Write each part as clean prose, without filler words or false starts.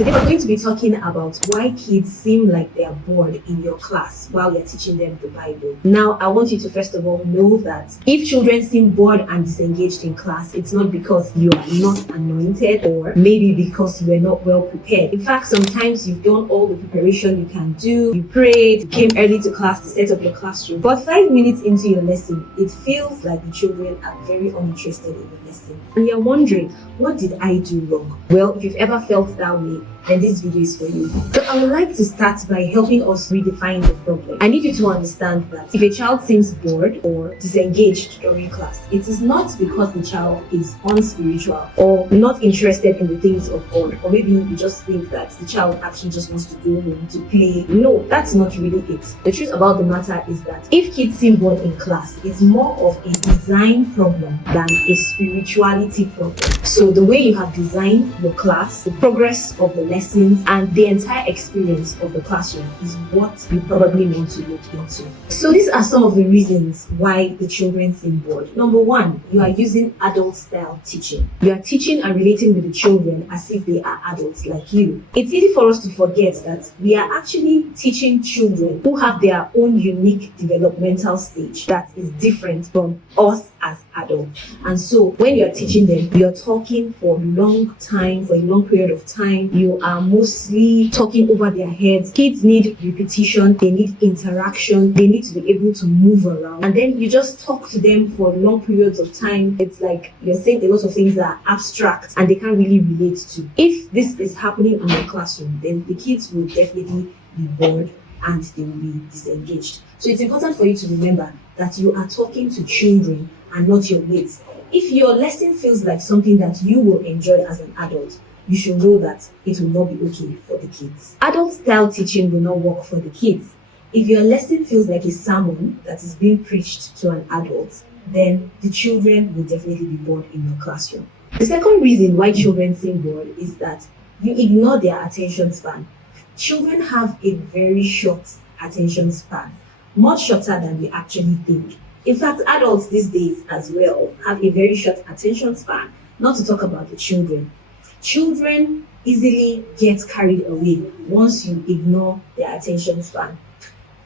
Today we're going to be talking about why kids seem like they are bored in your class while you're teaching them the Bible. Now, I want you to first of all know that if children seem bored and disengaged in class, it's not because you are not anointed or maybe because you are not well prepared. In fact, sometimes you've done all the preparation you can do. You prayed, you came early to class to set up your classroom. But 5 minutes into your lesson, it feels like the children are very uninterested in your lesson. And you're wondering, what did I do wrong? Well, if you've ever felt that way, then this video is for you. So I would like to start by helping us redefine the problem. I need you to understand that if a child seems bored or disengaged during class, it is not because the child is unspiritual or not interested in the things of God, or maybe you just think that the child actually just wants to go home to play. No, that's not really it. The truth about the matter is that if kids seem bored in class, it's more of a design problem than a spirituality problem. So the way you have designed your class, the progress of the lessons, and the entire experience of the classroom is what you probably want to look into. So these are some of the reasons why the children seem bored. Number one, you are using adult style teaching. You are teaching and relating with the children as if they are adults like you. It's easy for us to forget that we are actually teaching children who have their own unique developmental stage that is different from us as adults. And so when you're teaching them, you're talking for a long time, for a long period of time. You are mostly talking over their heads. Kids need repetition, they need interaction, they need to be able to move around. And then you just talk to them for long periods of time. It's like you're saying a lot of things that are abstract and they can't really relate to. If this is happening in your classroom, then the kids will definitely be bored and they will be disengaged. So it's important for you to remember that you are talking to children and not your mates. If your lesson feels like something that you will enjoy as an adult, you should know that it will not be okay for the kids. Adult style teaching will not work for the kids. If your lesson feels like a sermon that is being preached to an adult, then the children will definitely be bored in your classroom. The second reason why children seem bored is that you ignore their attention span. Children have a very short attention span, much shorter than we actually think. In fact, adults these days as well have a very short attention span, not to talk about the children. Children easily get carried away once you ignore their attention span.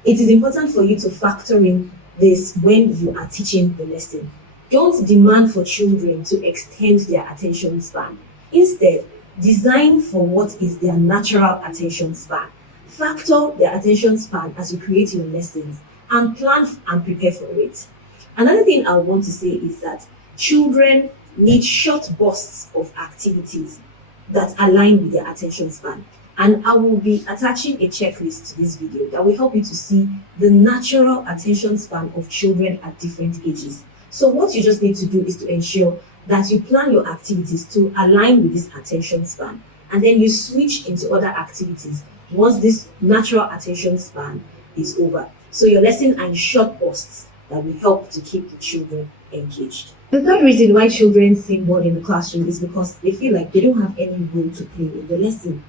It is important for you to factor in this when you are teaching the lesson. Don't demand for children to extend their attention span. Instead, design for what is their natural attention span. Factor their attention span as you create your lessons and plan and prepare for it. Another thing I want to say is that children need short bursts of activities that align with their attention span. And I will be attaching a checklist to this video that will help you to see the natural attention span of children at different ages. So what you just need to do is to ensure that you plan your activities to align with this attention span, and then you switch into other activities once this natural attention span is over. So your lessons are in short bursts that will help to keep the children engaged. The third reason why children seem bored in the classroom is because they feel like they don't have any role to play in the lesson.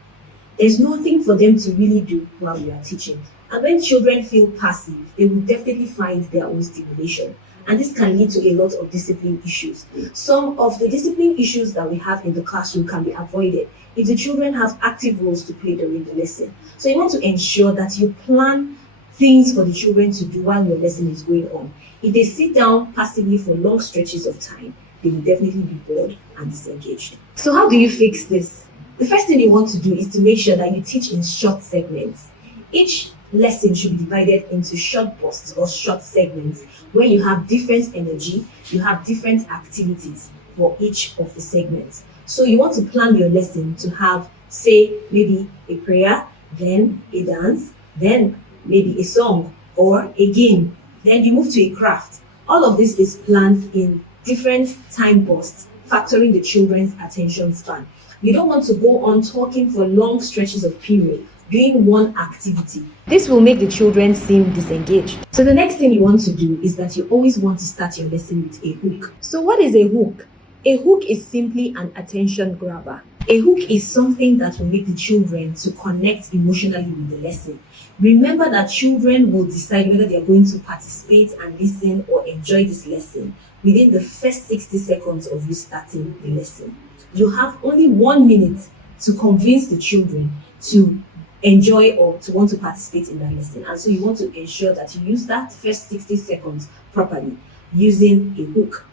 There's nothing for them to really do while you are teaching. And when children feel passive, they will definitely find their own stimulation. And this can lead to a lot of discipline issues. Some of the discipline issues that we have in the classroom can be avoided if the children have active roles to play during the lesson. So you want to ensure that you plan things for the children to do while your lesson is going on. If they sit down passively for long stretches of time, they will definitely be bored and disengaged. So how do you fix this? The first thing you want to do is to make sure that you teach in short segments. Each lesson should be divided into short bursts or short segments where you have different energy, you have different activities for each of the segments. So you want to plan your lesson to have, say, maybe a prayer, then a dance, then maybe a song or a game. Then you move to a craft. All of this is planned in different time bursts, factoring the children's attention span. You don't want to go on talking for long stretches of period, doing one activity. This will make the children seem disengaged. So the next thing you want to do is that you always want to start your lesson with a hook. So what is a hook? A hook is simply an attention grabber. A hook is something that will make the children to connect emotionally with the lesson. Remember that children will decide whether they are going to participate and listen or enjoy this lesson within the first 60 seconds of you starting the lesson. You have only 1 minute to convince the children to enjoy or to want to participate in that lesson. And so you want to ensure that you use that first 60 seconds properly using a hook.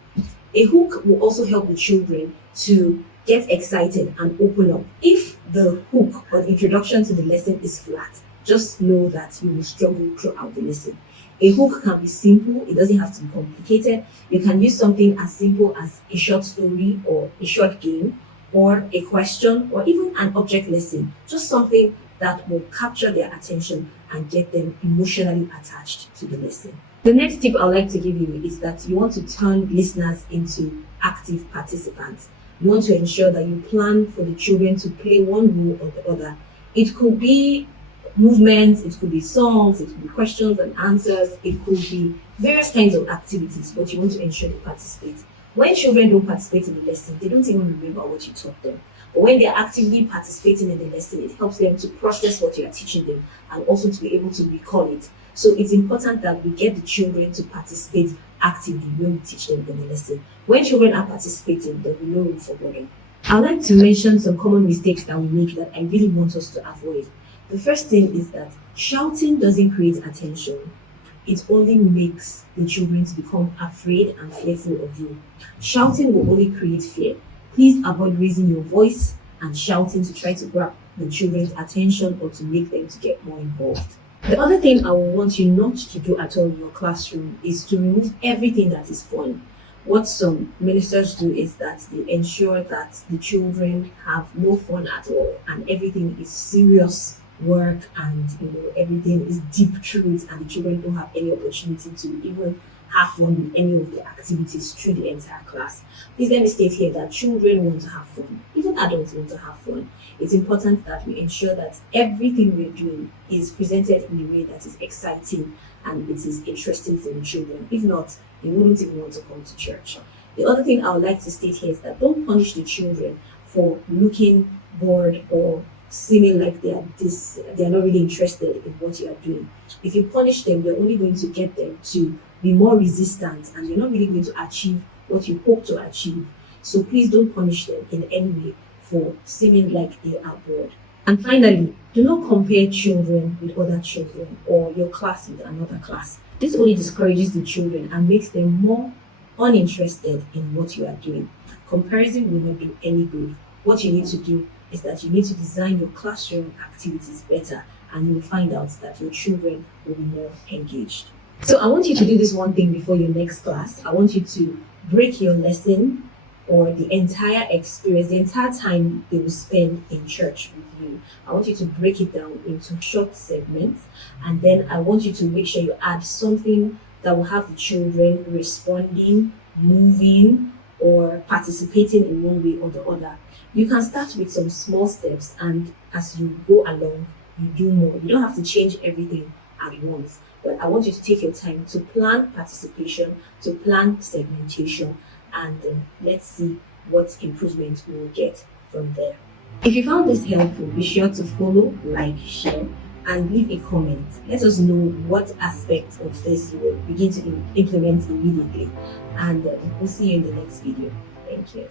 A hook will also help the children to get excited and open up. If the hook or the introduction to the lesson is flat, just know that you will struggle throughout the lesson. A hook can be simple, it doesn't have to be complicated. You can use something as simple as a short story or a short game or a question or even an object lesson, just something that will capture their attention and get them emotionally attached to the lesson. The next tip I'd like to give you is that you want to turn listeners into active participants. You want to ensure that you plan for the children to play one role or the other. It could be movements, it could be songs, it could be questions and answers, it could be various kinds of activities, but you want to ensure they participate. When children don't participate in the lesson, they don't even remember what you taught them. But when they're actively participating in the lesson, it helps them to process what you are teaching them and also to be able to recall it. So it's important that we get the children to participate actively when we teach them in the lesson. When children are participating, there will be no room for boredom. I'd like to mention some common mistakes that we make that I really want us to avoid. The first thing is that shouting doesn't create attention. It only makes the children to become afraid and fearful of you. Shouting will only create fear. Please avoid raising your voice and shouting to try to grab the children's attention or to make them to get more involved. The other thing I will want you not to do at all in your classroom is to remove everything that is fun. What some ministers do is that they ensure that the children have no fun at all and everything is serious work and everything is deep truths and the children don't have any opportunity to even have fun with any of the activities through the entire class. Please let me state here that children want to have fun. Even adults want to have fun. It's important that we ensure that everything we're doing is presented in a way that is exciting and it is interesting for the children. If not, they wouldn't even want to come to church. The other thing I would like to state here is that don't punish the children for looking bored or seeming like they are not really interested in what you are doing. If you punish them, you're only going to get them to be more resistant and you're not really going to achieve what you hope to achieve. So please don't punish them in any way for seeming like they are bored. And finally, do not compare children with other children or your class with another class. This only discourages the children and makes them more uninterested in what you are doing. Comparison will not do any good. What you need to do is that you need to design your classroom activities better and you will find out that your children will be more engaged. So I want you to do this one thing before your next class. I want you to break your lesson or the entire experience, the entire time they will spend in church with you. I want you to break it down into short segments and then I want you to make sure you add something that will have the children responding, moving, or participating in one way or the other. You can start with some small steps and as you go along, you do more. You don't have to change everything at once. But I want you to take your time to plan participation, to plan segmentation, and let's see what improvement we will get from there. If you found this helpful, be sure to follow, like, share, and leave a comment. Let us know what aspects of this you will begin to implement immediately. And we'll see you in the next video. Thank you.